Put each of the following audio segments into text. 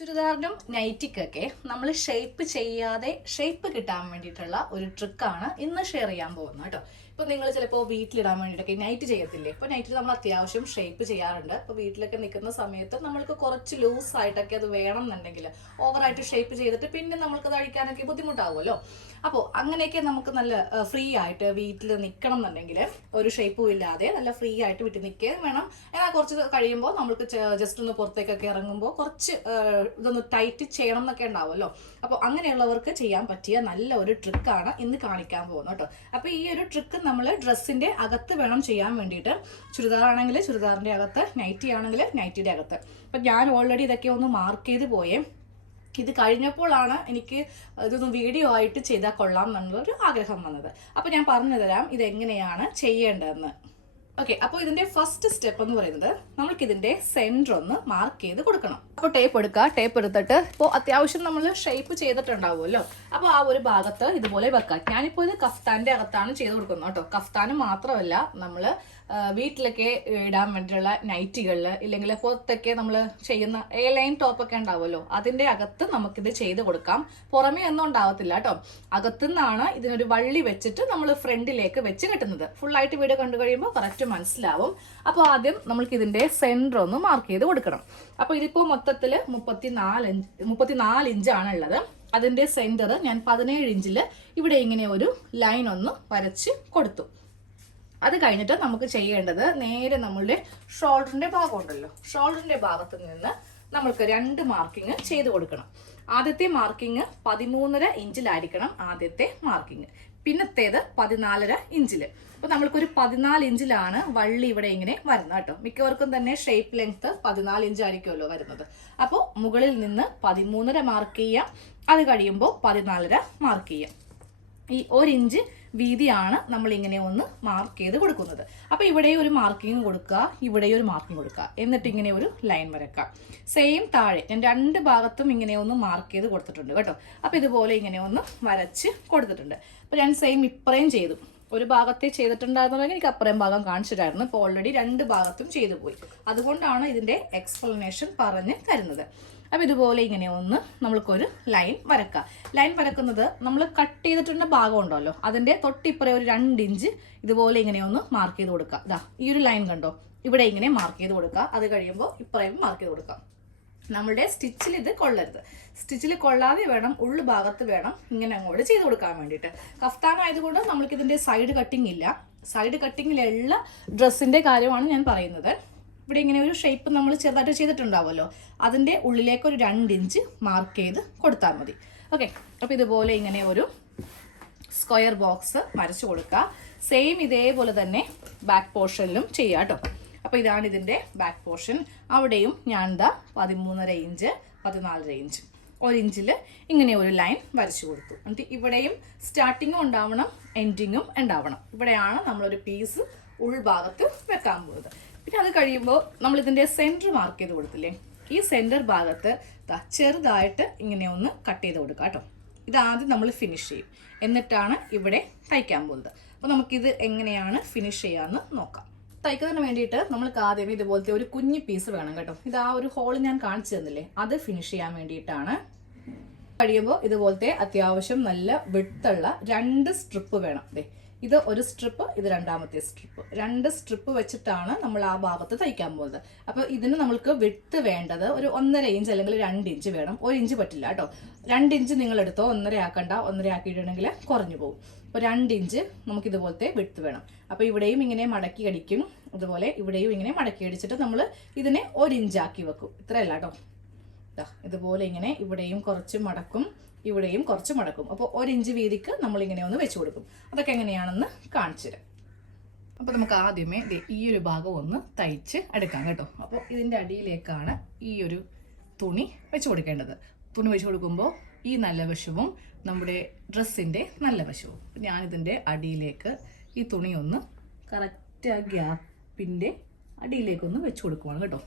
ചുരിദാറിനും നൈറ്റിക്കൊക്കെ നമ്മൾ ഷേപ്പ് ചെയ്യാതെ ഷേപ്പ് കിട്ടാൻ വേണ്ടിയിട്ടുള്ള ഒരു ട്രിക്കാണ് ഇന്ന് ഷെയർ ചെയ്യാൻ പോകുന്നത് കേട്ടോ. ഇപ്പൊ നിങ്ങൾ ചിലപ്പോൾ വീട്ടിലിടാൻ വേണ്ടിയിട്ടൊക്കെ നൈറ്റ് ചെയ്യത്തില്ലേ? ഇപ്പൊ നൈറ്റിൽ നമ്മൾ അത്യാവശ്യം ഷേപ്പ് ചെയ്യാറുണ്ട്. ഇപ്പൊ വീട്ടിലൊക്കെ നിൽക്കുന്ന സമയത്ത് നമ്മൾക്ക് കുറച്ച് ലൂസ് ആയിട്ടൊക്കെ അത് വേണം എന്നുണ്ടെങ്കിൽ ഓവറായിട്ട് ഷേപ്പ് ചെയ്തിട്ട് പിന്നെ നമ്മൾക്കത് അഴിക്കാനൊക്കെ ബുദ്ധിമുട്ടാവുമല്ലോ. അപ്പോൾ അങ്ങനെയൊക്കെ നമുക്ക് നല്ല ഫ്രീ ആയിട്ട് വീട്ടിൽ നിൽക്കണം എന്നുണ്ടെങ്കിൽ ഒരു ഷേപ്പും ഇല്ലാതെ നല്ല ഫ്രീ ആയിട്ട് വീട്ടിൽ നിൽക്കുകയും വേണം. എന്നാൽ കുറച്ച് കഴിയുമ്പോൾ നമുക്ക് ജസ്റ്റ് ഒന്ന് പുറത്തേക്കൊക്കെ ഇറങ്ങുമ്പോൾ കുറച്ച് ഇതൊന്ന് ടൈറ്റ് ചെയ്യണം എന്നൊക്കെ ഉണ്ടാവുമല്ലോ. അപ്പോൾ അങ്ങനെയുള്ളവർക്ക് ചെയ്യാൻ പറ്റിയ നല്ല ഒരു ട്രിക്കാണ് ഇന്ന് കാണിക്കാൻ പോകുന്നത് കേട്ടോ. അപ്പോൾ ഈ ഒരു ട്രിക്ക് നമ്മൾ ഡ്രസ്സിന്റെ അകത്ത് വേണം ചെയ്യാൻ വേണ്ടിയിട്ട്. ചുരിദാറാണെങ്കിൽ ചുരിദാറിന്റെ അകത്ത്, നൈറ്റി ആണെങ്കിൽ നൈറ്റിയുടെ അകത്ത്. അപ്പം ഞാൻ ഓൾറെഡി ഇതൊക്കെ ഒന്ന് മാർക്ക് ചെയ്ത് പോയേ. ഇത് കഴിഞ്ഞപ്പോഴാണ് എനിക്ക് ഇതൊന്ന് വീഡിയോ ആയിട്ട് ചെയ്താൽ കൊള്ളാം എന്നുള്ളൊരു ആഗ്രഹം വന്നത്. അപ്പോൾ ഞാൻ പറഞ്ഞു തരാം ഇതെങ്ങനെയാണ് ചെയ്യേണ്ടതെന്ന്. ഓക്കെ, അപ്പോൾ ഇതിന്റെ ഫസ്റ്റ് സ്റ്റെപ്പ് എന്ന് പറയുന്നത് നമ്മൾക്ക് ഇതിന്റെ സെന്റർ ഒന്ന് മാർക്ക് ചെയ്ത് കൊടുക്കണം. അപ്പോൾ ടേപ്പ് എടുക്കുക. ടേപ്പ് എടുത്തിട്ട് ഇപ്പോൾ അത്യാവശ്യം നമ്മൾ ഷേപ്പ് ചെയ്തിട്ടുണ്ടാവുമല്ലോ, അപ്പോൾ ആ ഒരു ഭാഗത്ത് ഇതുപോലെ വെക്കാം. ഞാനിപ്പോൾ ഇത് കഫ്താന്റെ അകത്താണ് ചെയ്ത് കൊടുക്കുന്നത് കേട്ടോ. കഫ്താന് മാത്രമല്ല, നമ്മൾ വീട്ടിലൊക്കെ ഇടാൻ വേണ്ടിയിട്ടുള്ള നൈറ്റികളിൽ ഇല്ലെങ്കിൽ പുറത്തൊക്കെ നമ്മൾ ചെയ്യുന്ന എ ലൈൻ ടോപ്പൊക്കെ ഉണ്ടാവുമല്ലോ, അതിന്റെ അകത്ത് നമുക്കിത് ചെയ്ത് കൊടുക്കാം. പുറമേ ഒന്നും ഉണ്ടാവത്തില്ല കേട്ടോ. അകത്തുനിന്നാണ് ഇതിനൊരു വള്ളി വെച്ചിട്ട് നമ്മൾ ഫ്രണ്ടിലേക്ക് വെച്ച് കെട്ടുന്നത്. ഫുള്ളായിട്ട് വീഡിയോ കണ്ടു കഴിയുമ്പോൾ കറക്റ്റ് മനസ്സിലാവും. അപ്പോൾ ആദ്യം നമ്മൾക്ക് ഇതിന്റെ സെന്റർ ഒന്ന് മാർക്ക് ചെയ്ത് കൊടുക്കണം. അപ്പോൾ ഇതിപ്പോൾ മൊത്തത്തിൽ 34 ഇഞ്ചാണ് ഉള്ളത്. അതിന്റെ സെന്റർ ഞാൻ 17 ഇഞ്ചിൽ ഇവിടെ ഇങ്ങനെ ഒരു ലൈൻ ഒന്ന് വരച്ച് കൊടുത്തു. അത് കഴിഞ്ഞിട്ട് നമുക്ക് ചെയ്യേണ്ടത് നേരെ നമ്മളുടെ ഷോൾഡറിന്റെ ഭാഗം ഉണ്ടല്ലോ, ഷോൾഡറിന്റെ ഭാഗത്ത് നിന്ന് നമ്മൾക്ക് 2 മാർക്കിങ് ചെയ്ത് കൊടുക്കണം. ആദ്യത്തെ മാർക്കിങ് 13.5 ഇഞ്ചിലായിരിക്കണം ആദ്യത്തെ മാർക്കിങ്, പിന്നത്തേത് 14.5 ഇഞ്ചിൽ. അപ്പൊ നമ്മൾക്കൊരു 14 ഇഞ്ചിലാണ് വള്ളി ഇവിടെ ഇങ്ങനെ വരുന്നത് കേട്ടോ. മിക്കവർക്കും തന്നെ ഷേപ്പ് ലെങ്ത് 14 ഇഞ്ച് ആയിരിക്കുമല്ലോ വരുന്നത്. അപ്പോൾ മുകളിൽ നിന്ന് 13.5 മാർക്ക് ചെയ്യാം, അത് കഴിയുമ്പോൾ 14.5 മാർക്ക് ചെയ്യാം. ഈ 1 ഇഞ്ച് വീതിയാണ് നമ്മൾ ഇങ്ങനെ ഒന്ന് മാർക്ക് ചെയ്ത് കൊടുക്കുന്നത്. അപ്പൊ ഇവിടെ ഒരു മാർക്കിംഗ് കൊടുക്കുക, ഇവിടെ ഒരു മാർക്കിംഗ് കൊടുക്കുക, എന്നിട്ട് ഇങ്ങനെ ഒരു ലൈൻ വരക്കാം. സെയിം താഴെ ഞാൻ 2 ഭാഗത്തും ഇങ്ങനെ ഒന്ന് മാർക്ക് ചെയ്ത് കൊടുത്തിട്ടുണ്ട് കേട്ടോ. അപ്പൊ ഇതുപോലെ ഇങ്ങനെ ഒന്ന് വരച്ച് കൊടുത്തിട്ടുണ്ട്. അപ്പൊ ഞാൻ സെയിം ഇപ്പറേം ചെയ്തു. ഒരു ഭാഗത്തെ ചെയ്തിട്ടുണ്ടായിരുന്നുണ്ടെങ്കിൽ എനിക്ക് അപ്പുറം ഭാഗം കാണിച്ചിട്ടായിരുന്നു. ഇപ്പോൾ ഓൾറെഡി 2 ഭാഗത്തും ചെയ്തു പോയി. അതുകൊണ്ടാണ് ഇതിന്റെ എക്സ്പ്ലനേഷൻ പറഞ്ഞ് തരുന്നത്. അപ്പം ഇതുപോലെ ഇങ്ങനെ ഒന്ന് നമ്മൾക്കൊരു ലൈൻ വരക്കാം. ലൈൻ വരക്കുന്നത് നമ്മൾ കട്ട് ചെയ്തിട്ടുള്ള ഭാഗം ഉണ്ടല്ലോ, അതിന്റെ തൊട്ടിപ്പുറം ഒരു 2 ഇഞ്ച് ഇതുപോലെ ഇങ്ങനെ ഒന്ന് മാർക്ക് ചെയ്ത് കൊടുക്കുക. ഇതാ ഈ ഒരു ലൈൻ കണ്ടോ, ഇവിടെ ഇങ്ങനെ മാർക്ക് ചെയ്ത് കൊടുക്കുക. അത് കഴിയുമ്പോൾ ഇപ്പുറം മാർക്ക് ചെയ്ത് കൊടുക്കാം. നമ്മളുടെ സ്റ്റിച്ചിൽ ഇത് കൊള്ളരുത്. സ്റ്റിച്ചിൽ കൊള്ളാതെ വേണം, ഉള്ളു ഭാഗത്ത് വേണം ഇങ്ങനെ അങ്ങോട്ട് ചെയ്ത് കൊടുക്കാൻ വേണ്ടിയിട്ട്. കഫ്താൻ ആയതുകൊണ്ട് നമ്മൾക്ക് ഇതിന്റെ സൈഡ് കട്ടിങ് ഇല്ല. സൈഡ് കട്ടിങ്ങിലുള്ള ഡ്രസ്സിന്റെ കാര്യമാണ് ഞാൻ പറയുന്നത്. ഇവിടെ ഇങ്ങനെ ഒരു ഷേപ്പ് നമ്മൾ ചെറുതായിട്ട് ചെയ്തിട്ടുണ്ടാവുമല്ലോ, അതിൻ്റെ ഉള്ളിലേക്ക് ഒരു 2 ഇഞ്ച് മാർക്ക് ചെയ്ത് കൊടുത്താൽ മതി. ഓക്കെ, അപ്പോൾ ഇതുപോലെ ഇങ്ങനെ ഒരു സ്ക്വയർ ബോക്സ് വരച്ചു കൊടുക്കുക. സെയിം ഇതേപോലെ തന്നെ ബാക്ക് പോർഷനിലും ചെയ്യാം കേട്ടോ. അപ്പോൾ ഇതാണ് ഇതിൻ്റെ ബാക്ക് പോർഷൻ. അവിടെയും ഞാൻ 13.5 ഇഞ്ച് 14.5 ഇഞ്ച് 1 ഇഞ്ചിൽ ഇങ്ങനെ ഒരു ലൈൻ വരച്ചു കൊടുത്തു. എന്നിട്ട് ഇവിടെയും സ്റ്റാർട്ടിങ്ങും ഉണ്ടാവണം, എൻഡിങ്ങും ഉണ്ടാവണം. ഇവിടെയാണ് നമ്മളൊരു പീസ് ഉൾഭാഗത്ത് വെക്കാൻ പോകുന്നത്. പിന്നെ അത് കഴിയുമ്പോൾ നമ്മൾ ഇതിന്റെ സെന്റർ മാർക്ക് ചെയ്ത് കൊടുത്തില്ലേ, ഈ സെന്റർ ഭാഗത്ത് ചെറുതായിട്ട് ഇങ്ങനെ ഒന്ന് കട്ട് ചെയ്ത് കൊടുക്കുക കേട്ടോ. ഇതാദ്യം നമ്മൾ ഫിനിഷ് ചെയ്യും, എന്നിട്ടാണ് ഇവിടെ തയ്ക്കാൻ പോകുന്നത്. അപ്പോൾ നമുക്കിത് എങ്ങനെയാണ് ഫിനിഷ് ചെയ്യാമെന്ന് നോക്കാം. തയ്ക്കുന്നതിന് വേണ്ടിയിട്ട് നമ്മൾക്ക് ആദ്യം ഇതുപോലത്തെ ഒരു കുഞ്ഞി പീസ് വേണം കേട്ടോ. ഇത് ആ ഒരു ഹോൾ ഞാൻ കാണിച്ചു തന്നില്ലേ, അത് ഫിനിഷ് ചെയ്യാൻ വേണ്ടിയിട്ടാണ്. കഴിയുമ്പോൾ ഇതുപോലത്തെ അത്യാവശ്യം നല്ല വിട്ടുള്ള 2 സ്ട്രിപ്പ് വേണം. ഇത് ഒരു സ്ട്രിപ്പ്, ഇത് രണ്ടാമത്തെ സ്ട്രിപ്പ്. 2 സ്ട്രിപ്പ് വെച്ചിട്ടാണ് നമ്മൾ ആ ഭാഗത്ത് തയ്ക്കാൻ പോകുന്നത്. അപ്പോൾ ഇതിന് നമ്മൾക്ക് വിട്ട് വേണ്ടത് ഒരു 1.5 ഇഞ്ച് അല്ലെങ്കിൽ 2 ഇഞ്ച് വേണം. 1 ഇഞ്ച് പറ്റില്ല കേട്ടോ. 2 ഇഞ്ച് നിങ്ങൾ എടുത്തോ, 1.5 ആക്കണ്ട. 1.5 ആക്കിയിട്ടുണ്ടെങ്കിൽ കുറഞ്ഞു പോകും. അപ്പോൾ 2 ഇഞ്ച് നമുക്ക് ഇതുപോലത്തെ വിട്ട് വേണം. അപ്പോൾ ഇവിടെയും ഇങ്ങനെ മടക്കി അടിക്കും, അതുപോലെ ഇവിടെയും ഇങ്ങനെ മടക്കി അടിച്ചിട്ട് നമ്മൾ ഇതിനെ 1 ഇഞ്ചാക്കി വെക്കും. ഇത്രയല്ല കേട്ടോ, ഇതുപോലെ ഇങ്ങനെ ഇവിടെയും കുറച്ച് മടക്കും, ഇവിടെയും കുറച്ച് മടക്കും. അപ്പോൾ 1 ഇഞ്ച് വീതിക്ക് നമ്മളിങ്ങനെ ഒന്ന് വെച്ച് കൊടുക്കും. അതൊക്കെ എങ്ങനെയാണെന്ന് കാണിച്ചു തരാം. അപ്പോൾ നമുക്ക് ആദ്യമേ ഈ ഒരു ഭാഗം ഒന്ന് തയ്ച്ച് എടുക്കാം കേട്ടോ. അപ്പോൾ ഇതിൻ്റെ അടിയിലേക്കാണ് ഈ ഒരു തുണി വെച്ച് കൊടുക്കേണ്ടത്. തുണി വെച്ച് കൊടുക്കുമ്പോൾ ഈ നല്ല വശവും നമ്മുടെ ഡ്രസ്സിൻ്റെ നല്ല വശവും ഞാനിതിൻ്റെ അടിയിലേക്ക് ഈ തുണി ഒന്ന് കറക്റ്റ് ആ ഗ്യാപ്പിൻ്റെ അടിയിലേക്കൊന്ന് വെച്ച് കൊടുക്കുവാണ് കേട്ടോ.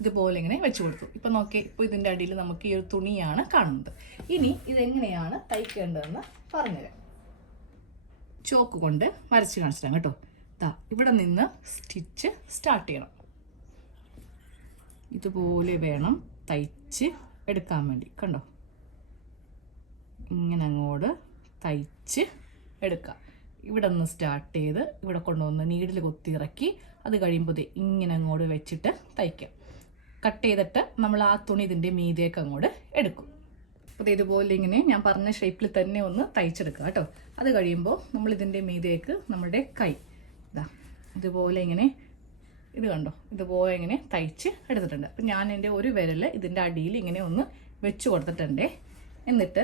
ഇതുപോലെ ഇങ്ങനെ വെച്ച് കൊടുത്തു. ഇപ്പം നോക്കി, ഇപ്പോൾ ഇതിൻ്റെ അടിയിൽ നമുക്ക് ഈ ഒരു തുണിയാണ് കാണുന്നത്. ഇനി ഇതെങ്ങനെയാണ് തയ്ക്കേണ്ടതെന്ന് പറഞ്ഞുതരാം. ചോക്ക് കൊണ്ട് വരച്ച് കാണിച്ചിട്ടാണ് കേട്ടോ. ഇവിടെ നിന്ന് സ്റ്റിച്ച് സ്റ്റാർട്ട് ചെയ്യണം. ഇതുപോലെ വേണം തയ്ച്ച് എടുക്കാൻ വേണ്ടി കണ്ടോ ഇങ്ങനെ അങ്ങോട്ട് തയ്ച്ച് എടുക്കുക. ഇവിടെ നിന്ന് സ്റ്റാർട്ട് ചെയ്ത് ഇവിടെ കൊണ്ടുവന്ന് നീഡിൽ കുത്തി ഇറക്കി അത് കഴിയുമ്പോൾ ഇങ്ങനെ അങ്ങോട്ട് വെച്ചിട്ട് തയ്ക്കാം. കട്ട് ചെയ്തിട്ട് നമ്മൾ ആ തുണി ഇതിൻ്റെ മീതേക്ക് അങ്ങോട്ട് എടുക്കും. അപ്പോൾ ഇതുപോലെ ഇങ്ങനെ ഞാൻ പറഞ്ഞ ഷേപ്പിൽ തന്നെ ഒന്ന് തയ്ച്ചെടുക്കുക കേട്ടോ. അത് കഴിയുമ്പോൾ നമ്മൾ ഇതിൻ്റെ മീതേക്ക് നമ്മുടെ കൈ ഇതുപോലെ ഇങ്ങനെ ഇത് കണ്ടോ ഇതുപോലെ ഇങ്ങനെ തയ്ച്ച് എടുത്തിട്ടുണ്ട്. അപ്പം ഞാൻ എൻ്റെ ഒരു വിരൽ ഇതിൻ്റെ അടിയിൽ ഇങ്ങനെ ഒന്ന് വെച്ച് കൊടുത്തിട്ടുണ്ട്. എന്നിട്ട്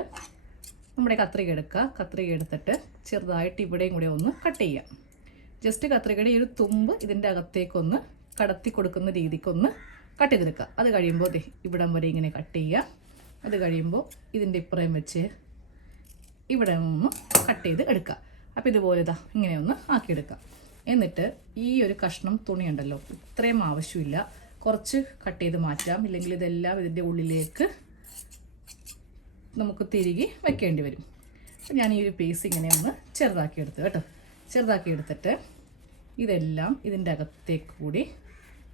നമ്മുടെ കത്രിക എടുക്കുക. കത്രിക എടുത്തിട്ട് ചെറുതായിട്ട് ഇവിടെയും കൂടെ ഒന്ന് കട്ട് ചെയ്യാം. ജസ്റ്റ് കത്രികയുടെ ഈ ഒരു തുമ്പ് ഇതിൻ്റെ അകത്തേക്കൊന്ന് കടത്തി കൊടുക്കുന്ന രീതിക്കൊന്ന് കട്ട് ചെയ്തെടുക്കുക. അത് കഴിയുമ്പോൾ ഇവിടം വരെ ഇങ്ങനെ കട്ട് ചെയ്യുക. അത് കഴിയുമ്പോൾ ഇതിൻ്റെ ഇപ്പുറം വെച്ച് ഇവിടെ ഒന്ന് കട്ട് ചെയ്ത് എടുക്കുക. അപ്പോൾ ഇതുപോലെ ഇങ്ങനെ ഒന്ന് ആക്കിയെടുക്കുക. എന്നിട്ട് ഈ ഒരു കഷ്ണം തുണി ഉണ്ടല്ലോ ഇത്രയും ആവശ്യമില്ല, കുറച്ച് കട്ട് ചെയ്ത് മാറ്റാം. ഇല്ലെങ്കിൽ ഇതെല്ലാം ഇതിൻ്റെ ഉള്ളിലേക്ക് നമുക്ക് തിരികെ വെക്കേണ്ടി വരും. അപ്പം ഞാൻ ഈ ഒരു പീസ് ഇങ്ങനെ ഒന്ന് ചെറുതാക്കി എടുത്തു കേട്ടോ. ചെറുതാക്കി എടുത്തിട്ട് ഇതെല്ലാം ഇതിൻ്റെ അകത്തേക്ക് കൂടി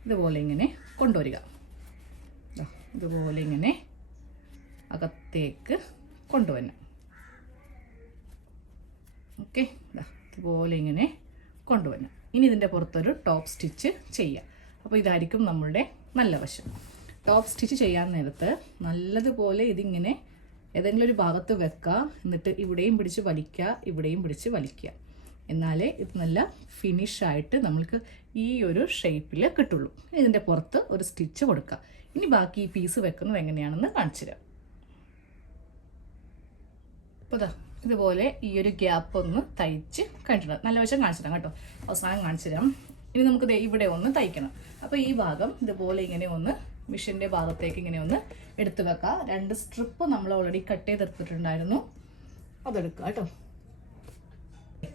ഇതുപോലെ ഇങ്ങനെ കൊണ്ടുവരിക. ഇതുപോലെ ഇങ്ങനെ അകത്തേക്ക് കൊണ്ടുവരണം. ഓക്കെ, ഇതുപോലെ ഇങ്ങനെ കൊണ്ടുവരണം. ഇനി ഇതിൻ്റെ പുറത്തൊരു ടോപ്പ് സ്റ്റിച്ച് ചെയ്യുക. അപ്പോൾ ഇതായിരിക്കും നമ്മളുടെ നല്ല വശം. ടോപ്പ് സ്റ്റിച്ച് ചെയ്യാൻ നേരത്ത് നല്ലതുപോലെ ഇതിങ്ങനെ ഏതെങ്കിലും ഒരു ഭാഗത്ത് വെക്കുക. എന്നിട്ട് ഇവിടെയും പിടിച്ച് വലിക്കുക, ഇവിടെയും പിടിച്ച് വലിക്കുക. എന്നാലേ ഇത് നല്ല ഫിനിഷായിട്ട് നമ്മൾക്ക് ഈ ഒരു ഷേപ്പിൽ കിട്ടുള്ളൂ. ഇതിൻ്റെ പുറത്ത് ഒരു സ്റ്റിച്ച് കൊടുക്കുക. ഇനി ബാക്കി ഈ പീസ് വെക്കുന്നത് എങ്ങനെയാണെന്ന് കാണിച്ചു തരാം. അപ്പോൾ ഇതുപോലെ ഈ ഒരു ഗ്യാപ്പ് ഒന്ന് തയ്ച്ച് കഴിഞ്ഞിട്ടുണ്ട്. നല്ല വശം കാണിച്ചു തരാം കേട്ടോ, അവസാനം കാണിച്ചു തരാം. ഇനി നമുക്ക് ഇവിടെ ഒന്ന് തയ്ക്കണം. അപ്പോൾ ഈ ഭാഗം ഇതുപോലെ ഇങ്ങനെ ഒന്ന് മിഷീൻ്റെ ഭാഗത്തേക്ക് ഇങ്ങനെ ഒന്ന് എടുത്ത് വെക്കുക. 2 സ്ട്രിപ്പ് നമ്മൾ ഓൾറെഡി കട്ട് ചെയ്തെടുത്തിട്ടുണ്ടായിരുന്നു, അതെടുക്കുക കേട്ടോ.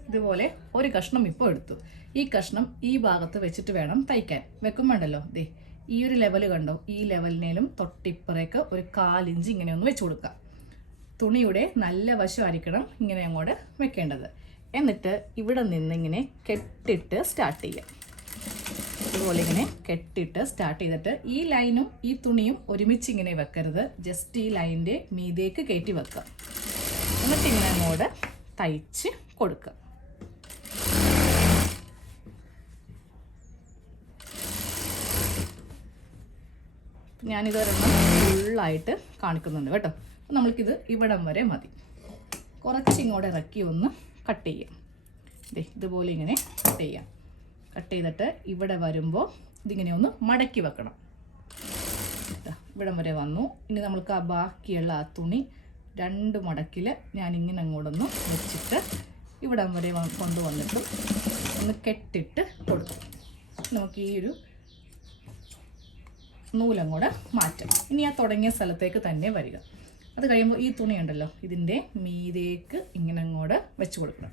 ഇതുപോലെ ഒരു കഷ്ണം ഇപ്പോൾ എടുത്തു. ഈ കഷ്ണം ഈ ഭാഗത്ത് വെച്ചിട്ട് വേണം തയ്ക്കാൻ. വെക്കുമ്പോണ്ടല്ലോ ഈ ഒരു ലെവൽ കണ്ടോ, ഈ ലെവലിനേലും തൊട്ടിപ്പുറേക്ക് ഒരു 1/4 ഇഞ്ച് ഇങ്ങനെ ഒന്ന് വെച്ച് കൊടുക്കുക. തുണിയുടെ നല്ല വശമായിരിക്കണം ഇങ്ങനെ അങ്ങോട്ട് വെക്കേണ്ടത്. എന്നിട്ട് ഇവിടെ നിന്ന് ഇങ്ങനെ കെട്ടിട്ട് സ്റ്റാർട്ട് ചെയ്യാം. ഇതുപോലെ ഇങ്ങനെ കെട്ടിട്ട് സ്റ്റാർട്ട് ചെയ്തിട്ട് ഈ ലൈനും ഈ തുണിയും ഒരുമിച്ച് ഇങ്ങനെ വെക്കരുത്. ജസ്റ്റ് ഈ ലൈനിൻ്റെ മീതേക്ക് കയറ്റി വെക്കുക. എന്നിട്ട് ഇങ്ങനെ അങ്ങോട്ട് തയ്ച്ച് കൊടുക്കുക. ഞാനിതൊരെണ്ണം ഫുള്ളായിട്ട് കാണിക്കുന്നുണ്ട് കേട്ടോ. അപ്പോൾ നമ്മൾക്കിത് ഇവിടം വരെ മതി. കുറച്ച് ഇങ്ങോട്ട് ഇറക്കി ഒന്ന് കട്ട് ചെയ്യാം. ഇതുപോലെ ഇങ്ങനെ കട്ട് ചെയ്യാം. കട്ട് ചെയ്തിട്ട് ഇവിടെ വരുമ്പോൾ ഇതിങ്ങനെ ഒന്ന് മടക്കി വെക്കണം. ഇവിടം വരെ വന്നു. ഇനി നമ്മൾക്ക് ആ ബാക്കിയുള്ള ആ തുണി 2 മടക്കിൽ ഞാനിങ്ങനെ അങ്ങോട്ടൊന്ന് വെച്ചിട്ട് ഇവിടം വരെ കൊണ്ടുവന്നിട്ട് ഒന്ന് കെട്ടിട്ട് കൊടുക്കും. നമുക്ക് ഈ ഒരു നൂലങ്ങോട്ട് മാറ്റാം. ഇനി ആ തുടങ്ങിയ സ്ഥലത്തേക്ക് തന്നെ വരിക. അത് കഴിയുമ്പോൾ ഈ തുണി ഉണ്ടല്ലോ ഇതിൻ്റെ മീതേക്ക് ഇങ്ങനെ അങ്ങോട്ട് വെച്ച് കൊടുക്കണം.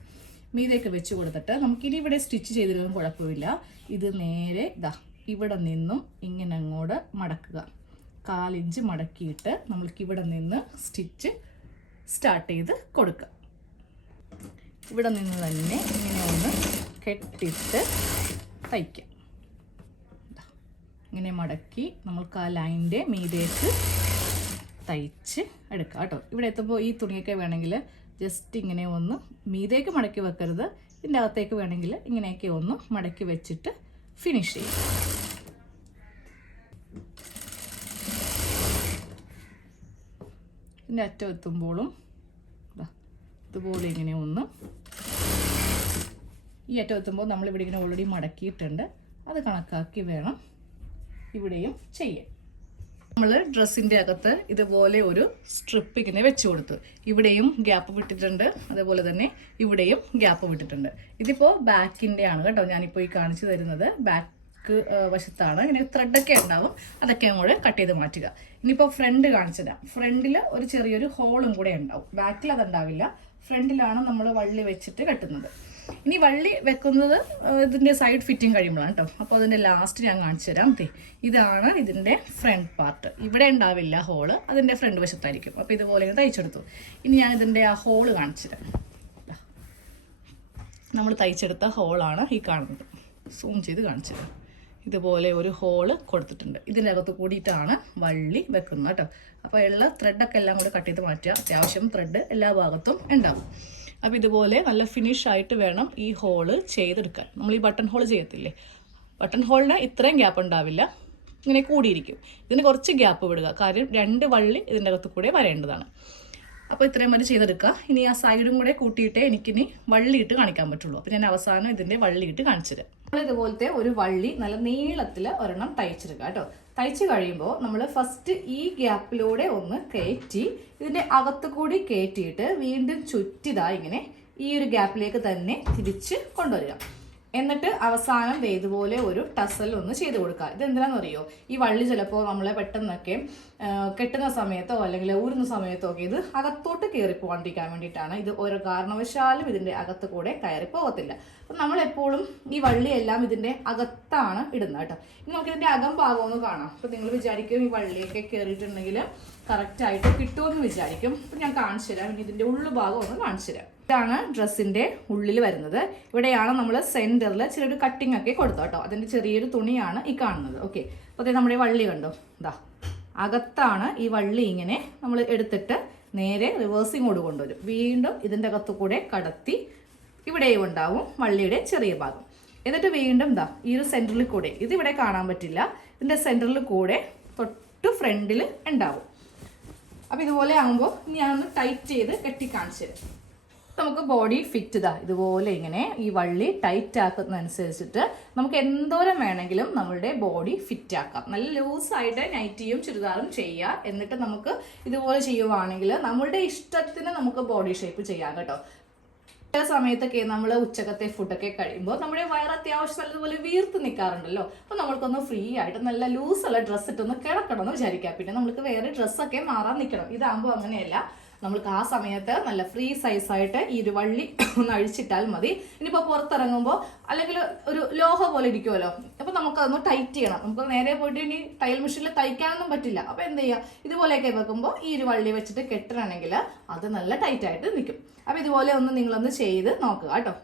മീതേക്ക് വെച്ച് കൊടുത്തിട്ട് നമുക്കിനി ഇവിടെ സ്റ്റിച്ച് ചെയ്തിരുന്നും കുഴപ്പമില്ല. ഇത് നേരെ ഇവിടെ നിന്നും ഇങ്ങനെ അങ്ങോട്ട് മടക്കുക. 1/4 ഇഞ്ച് മടക്കിയിട്ട് നമ്മൾക്കിവിടെ നിന്ന് സ്റ്റിച്ച് സ്റ്റാർട്ട് ചെയ്ത് കൊടുക്കുക. ഇവിടെ നിന്ന് തന്നെ ഇങ്ങനെ ഒന്ന് കെട്ടിട്ട് തയ്ക്കാം. ഇങ്ങനെ മടക്കി നമ്മൾക്ക് ആ ലൈനിൻ്റെ മീതേക്ക് തയ്ച്ച് എടുക്കാം കേട്ടോ. ഇവിടെ എത്തുമ്പോൾ ഈ തുണിയൊക്കെ വേണമെങ്കിൽ ജസ്റ്റ് ഇങ്ങനെ ഒന്ന് മീതേക്ക് മടക്കി വെക്കരുത്. ഇതിൻ്റെ അകത്തേക്ക് വേണമെങ്കിൽ ഇങ്ങനെയൊക്കെ ഒന്ന് മടക്കി വെച്ചിട്ട് ഫിനിഷ് ചെയ്യും. ഇതിൻ്റെ അറ്റം എത്തുമ്പോഴും ഇതുപോലെ ഇങ്ങനെ ഒന്ന് ഈ അറ്റം എത്തുമ്പോൾ നമ്മളിവിടെ ഇങ്ങനെ ഓൾറെഡി മടക്കിയിട്ടുണ്ട്. അത് കണക്കാക്കി വേണം ഇവിടെയും ചെയ്യാൻ. നമ്മൾ ഡ്രസ്സിൻ്റെ അകത്ത് ഇതുപോലെ ഒരു സ്ട്രിപ്പ് ഇങ്ങനെ വെച്ച് കൊടുത്തു. ഇവിടെയും ഗ്യാപ്പ് വിട്ടിട്ടുണ്ട്, അതേപോലെ തന്നെ ഇവിടെയും ഗ്യാപ്പ് വിട്ടിട്ടുണ്ട്. ഇതിപ്പോൾ ബാക്കിൻ്റെ ആണ് കേട്ടോ ഞാനിപ്പോൾ ഈ കാണിച്ചു തരുന്നത്. ബാക്ക് വശത്താണ്. ഇങ്ങനെ ത്രെഡൊക്കെ ഉണ്ടാവും, അതൊക്കെ അങ്ങോട്ട് കട്ട് ചെയ്ത് മാറ്റുക. ഇനിയിപ്പോൾ ഫ്രണ്ട് കാണിച്ചു തരാം. ഫ്രണ്ടിൽ ഒരു ചെറിയൊരു ഹോളും കൂടെ ഉണ്ടാവും. ബാക്കിൽ അതുണ്ടാവില്ല. ഫ്രണ്ടിലാണ് നമ്മൾ വള്ളി വെച്ചിട്ട് കെട്ടുന്നത്. ഇനി വള്ളി വെക്കുന്നത് ഇതിൻ്റെ സൈഡ് ഫിറ്റിങ് കഴിയുമ്പോഴാണ് കേട്ടോ. അപ്പോൾ അതിൻ്റെ ലാസ്റ്റ് ഞാൻ കാണിച്ചു തരാം. ഇതാണ് ഇതിൻ്റെ ഫ്രണ്ട് പാർട്ട്. ഇവിടെ ഉണ്ടാവില്ല ഹോള്, അതിൻ്റെ ഫ്രണ്ട് വശത്തായിരിക്കും. അപ്പോൾ ഇതുപോലെ തയ്ച്ചെടുത്തു. ഇനി ഞാൻ ഇതിൻ്റെ ആ ഹോള് കാണിച്ചു തരാം. നമ്മൾ തയ്ച്ചെടുത്ത ഹോളാണ് ഈ കാണുന്നത്. സൂം ചെയ്ത് കാണിച്ചു തരാം. ഇതുപോലെ ഒരു ഹോള് കൊടുത്തിട്ടുണ്ട്. ഇതിൻ്റെ അകത്ത് കൂടിയിട്ടാണ് വള്ളി വെക്കുന്നത് കേട്ടോ. അപ്പോൾ ഉള്ള ത്രെഡൊക്കെ എല്ലാം കൂടെ കട്ട് ചെയ്ത് മാറ്റുക. അത്യാവശ്യം ത്രെഡ് എല്ലാ ഭാഗത്തും ഉണ്ടാവും. അപ്പോൾ ഇതുപോലെ നല്ല ഫിനിഷ് ആയിട്ട് വേണം ഈ ഹോള് ചെയ്തെടുക്കാൻ. നമ്മൾ ഈ ബട്ടൺ ഹോൾ ചെയ്യത്തില്ലേ, ബട്ടൺ ഹോളിന് ഇത്രയും ഗ്യാപ്പ് ഉണ്ടാവില്ല, ഇങ്ങനെ കൂടിയിരിക്കും. ഇതിന് കുറച്ച് ഗ്യാപ്പ് വിടുക, കാര്യം 2 വള്ളി ഇതിൻ്റെ അകത്ത് കൂടെ വരേണ്ടതാണ്. അപ്പോൾ ഇത്രയും വരെ ചെയ്തെടുക്കുക. ഇനി ആ സൈഡും കൂടെ കൂട്ടിയിട്ടേ എനിക്കിനി വള്ളിയിട്ട് കാണിക്കാൻ പറ്റുള്ളൂ. അപ്പോൾ ഞാൻ അവസാനം ഇതിൻ്റെ വള്ളിയിട്ട് കാണിച്ചു തരാം. നമ്മൾ ഇതുപോലത്തെ ഒരു വള്ളി നല്ല നീളത്തിൽ ഒരെണ്ണം തയ്ച്ചെടുക്കുക കേട്ടോ. തയ്ച്ച് കഴിയുമ്പോൾ നമ്മൾ ഫസ്റ്റ് ഈ ഗ്യാപ്പിലൂടെ ഒന്ന് കയറ്റി ഇതിൻ്റെ അകത്ത് കൂടി കയറ്റിയിട്ട് വീണ്ടും ചുറ്റിതാ ഇങ്ങനെ ഈ ഒരു ഗ്യാപ്പിലേക്ക് തന്നെ തിരിച്ച് കൊണ്ടുവരിക. എന്നിട്ട് അവസാനം ഇതുപോലെ ഒരു ടസൽ ഒന്ന് ചെയ്ത് കൊടുക്കുക. ഇതെന്തിനാണെന്ന് അറിയോ, ഈ വള്ളി ചിലപ്പോൾ നമ്മളെ പെട്ടെന്നൊക്കെ കെട്ടുന്ന സമയത്തോ അല്ലെങ്കിൽ ഊരുന്ന സമയത്തോ ഒക്കെ ഇത് അകത്തോട്ട് കയറി പോകാണ്ടിരിക്കാൻ വേണ്ടിയിട്ടാണ്. ഇത് ഓരോ കാരണവശാലും ഇതിൻ്റെ അകത്ത് കൂടെ കയറി പോകത്തില്ല. അപ്പം നമ്മളെപ്പോഴും ഈ വള്ളിയെല്ലാം ഇതിൻ്റെ അകത്താണ് ഇടുന്നത് കേട്ടോ. ഇനി നമുക്കിതിൻ്റെ അകം ഭാഗമൊന്ന് കാണാം. അപ്പം നിങ്ങൾ വിചാരിക്കും ഈ വള്ളിയൊക്കെ കയറിയിട്ടുണ്ടെങ്കിൽ കറക്റ്റായിട്ട് കിട്ടുമെന്ന് വിചാരിക്കും. അപ്പം ഞാൻ കാണിച്ചു തരാം. ഇനി ഇതിൻ്റെ ഉള്ളുഭാഗം ഒന്ന് കാണിച്ചു തരാം. ഇതാണ് ഡ്രസ്സിൻ്റെ ഉള്ളിൽ വരുന്നത്. ഇവിടെയാണ് നമ്മൾ സെൻറ്ററിൽ ചെറിയൊരു കട്ടിങ് ഒക്കെ കൊടുത്തു കേട്ടോ. അതിൻ്റെ ചെറിയൊരു തുണിയാണ് ഈ കാണുന്നത്. ഓക്കെ, അപ്പോൾ അതേ നമ്മുടെ വള്ളി കണ്ടോ, ഇതാ അകത്താണ് ഈ വള്ളി. ഇങ്ങനെ നമ്മൾ എടുത്തിട്ട് നേരെ റിവേഴ്സിങ്ങോട് കൊണ്ടുവരും. വീണ്ടും ഇതിൻ്റെ അകത്തു കൂടെ കടത്തി ഇവിടെയും ഉണ്ടാവും വള്ളിയുടെ ചെറിയ ഭാഗം. എന്നിട്ട് വീണ്ടും ഇതാ ഈ ഒരു സെൻറ്ററിൽ കൂടെ, ഇതിവിടെ കാണാൻ പറ്റില്ല, ഇതിൻ്റെ സെൻറ്ററിൽ കൂടെ തൊട്ട് ഫ്രണ്ടിൽ ഉണ്ടാവും. അപ്പോൾ ഇതുപോലെ ആകുമ്പോൾ ഞാനൊന്ന് ടൈറ്റ് ചെയ്ത് കെട്ടി കാണിച്ചു തരാം. നമുക്ക് ബോഡി ഫിറ്റ് ഇതുപോലെ ഇങ്ങനെ ഈ വള്ളി ടൈറ്റ് ആക്കുന്നതനുസരിച്ചിട്ട് നമുക്ക് എന്തോരം വേണമെങ്കിലും നമ്മളുടെ ബോഡി ഫിറ്റ് ആക്കാം. നല്ല ലൂസായിട്ട് നൈറ്റിയും ചുരിദാറും ചെയ്യുക. എന്നിട്ട് നമുക്ക് ഇതുപോലെ ചെയ്യുവാണെങ്കിൽ നമ്മളുടെ ഇഷ്ടത്തിന് നമുക്ക് ബോഡി ഷേപ്പ് ചെയ്യാം കേട്ടോ. ചില സമയത്തൊക്കെ നമ്മൾ ഉച്ചക്കത്തെ ഫുഡൊക്കെ കഴിയുമ്പോൾ നമ്മുടെ വയറ് അത്യാവശ്യം നല്ലതുപോലെ വീർത്ത് നിൽക്കാറുണ്ടല്ലോ. അപ്പോൾ നമ്മൾക്കൊന്ന് ഫ്രീ ആയിട്ട് നല്ല ലൂസുള്ള ഡ്രസ്സ് ഇട്ടൊന്ന് കിടക്കണം എന്ന് വിചാരിക്കാം. പിന്നെ നമുക്ക് വേറെ ഡ്രസ്സൊക്കെ മാറാൻ നിൽക്കണം. ഇതാകുമ്പോൾ അങ്ങനെയല്ല, നമ്മൾക്ക് ആ സമയത്ത് നല്ല ഫ്രീ സൈസായിട്ട് ഈ ഒരു വള്ളി ഒന്ന് അഴിച്ചിട്ടാൽ മതി. ഇനിയിപ്പോൾ പുറത്തിറങ്ങുമ്പോൾ അല്ലെങ്കിൽ ഒരു ലോഹ പോലെ ഇരിക്കുമല്ലോ, അപ്പോൾ നമുക്കതൊന്ന് ടൈറ്റ് ചെയ്യണം. നമുക്ക് നേരെ പോയിട്ട് ഇനി തയ്യൽ മെഷീനിൽ തയ്ക്കാനൊന്നും പറ്റില്ല. അപ്പോൾ എന്ത് ചെയ്യുക, ഇതുപോലെയൊക്കെ വെക്കുമ്പോൾ ഈ ഒരു വള്ളി വെച്ചിട്ട് കെട്ടണമെങ്കിൽ അത് നല്ല ടൈറ്റായിട്ട് നിൽക്കും. അപ്പോൾ ഇതുപോലെ ഒന്ന് നിങ്ങളൊന്ന് ചെയ്ത് നോക്കുക കേട്ടോ.